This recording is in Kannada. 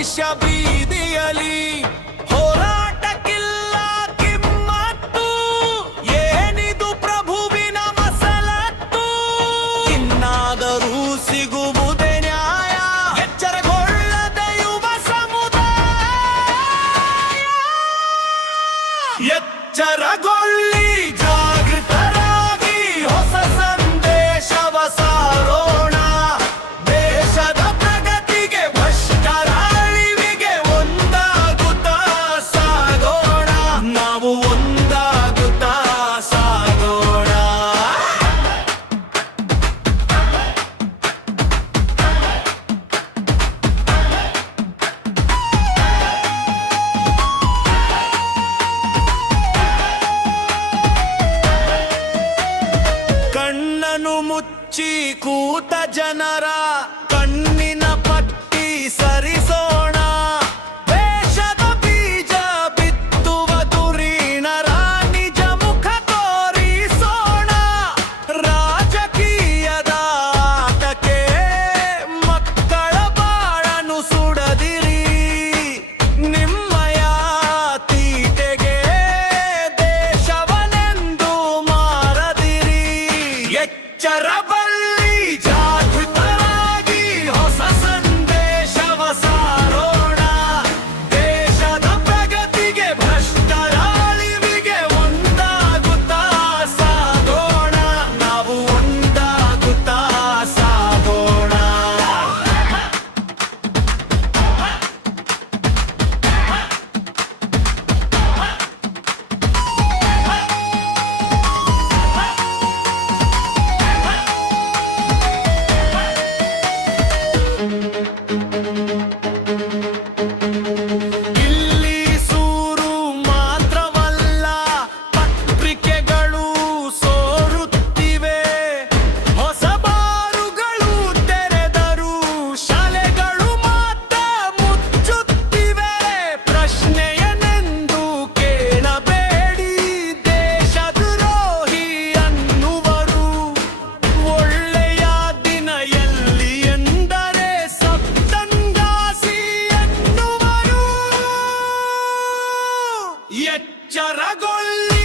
ಭವಿಷ್ಯ ಬೀದಿಯಲಿ ಹೋರಾಟಕ್ಕಿಲ್ಲ ಕಿಮ್ಮತ್ತು. ಏನಿದು ಪ್ರಭುವಿನ ಮಸಲತ್ತು? ಇನ್ನಾದರೂ ಸಿಗುವುದೇ ನ್ಯಾಯ? ಎಚ್ಚರಗೊಳ್ಳದ ಯುವ ಸಮುದಾಯ ಎಚ್ಚರಗೊಳ್ಳಿ, ಜಾಗೃತರಾಗಿ ಹೊಸ ಸಂದೇಶವ ಸಾರೋಣ. ದೇಶದ ಪ್ರಗತಿಗೆ ಭ್ರಷ್ಟರ ಅಳಿವಿಗೆ ಒಂದಾಗುತ್ತಾ ಸಾಗೋಣ. ನಾವು ಒಂದಾಗುತ್ತಾ ಸಾಗೋಣ. ಕಣ್ಣನು ಮುಚ್ಚಿ ಕೂತ ಜನರ ಕಣ್ಣಿನ ಪಟ್ಟಿ ಸರಿಸೋಣ. ದೇಶದ ಬೀಜ ಬಿತ್ತುವ ಧುರೀಣರ ನಿಜ ಮುಖ ತೋರಿಸೋಣ. ರಾಜಕೀಯದ ಆಟಕ್ಕೆ ಮಕ್ಕಳ ಬಾಳನು ಸುಡದಿರಿ. ನಿಮ್ಮಯ ತೀಟೆಗೆ ದೇಶವನೆಂದು ಮಾರದಿರಿ. ಎಚ್ಚರ ಬಳ್ಳಿ, ಜಾಗೃತರಾಗಿ ಹೊಸ ಸಂದೇಶವ ಸಾರೋಣ. ದೇಶದ ಪ್ರಗತಿಗೆ ಭ್ರಷ್ಟರ ಅಳಿವಿಗೆ ಒಂದಾಗುತ್ತಾ ಸಾಗೋಣ. ನಾವು ಒಂದಾಗುತ್ತಾ ಸಾಗೋಣ. ಇಲ್ಲಿ ಸೂರು ಮಾತ್ರವಲ್ಲ, ಪತ್ರಿಕೆಗಳು ಸೋರುತ್ತಿವೆ. ಹೊಸ ಬಾರುಗಳು ತೆರೆದರು, ಶಾಲೆಗಳು ಮಾತ್ರ ಮುಚ್ಚುತ್ತಿವೆ. ಪ್ರಶ್ನೆಯನೆಂದು ಕೇಳಬೇಡಿ, ದೇಶದ್ರೋಹಿ ಅನ್ನುವರು. ಒಳ್ಳೆಯ ದಿನ ಎಲ್ಲಿ ಎಂದರೆ ಸಪ್ತಂಗಾಸಿ ಎನ್ನುವರು. ಎಚ್ಚರಗೊಳ್ಳಿ,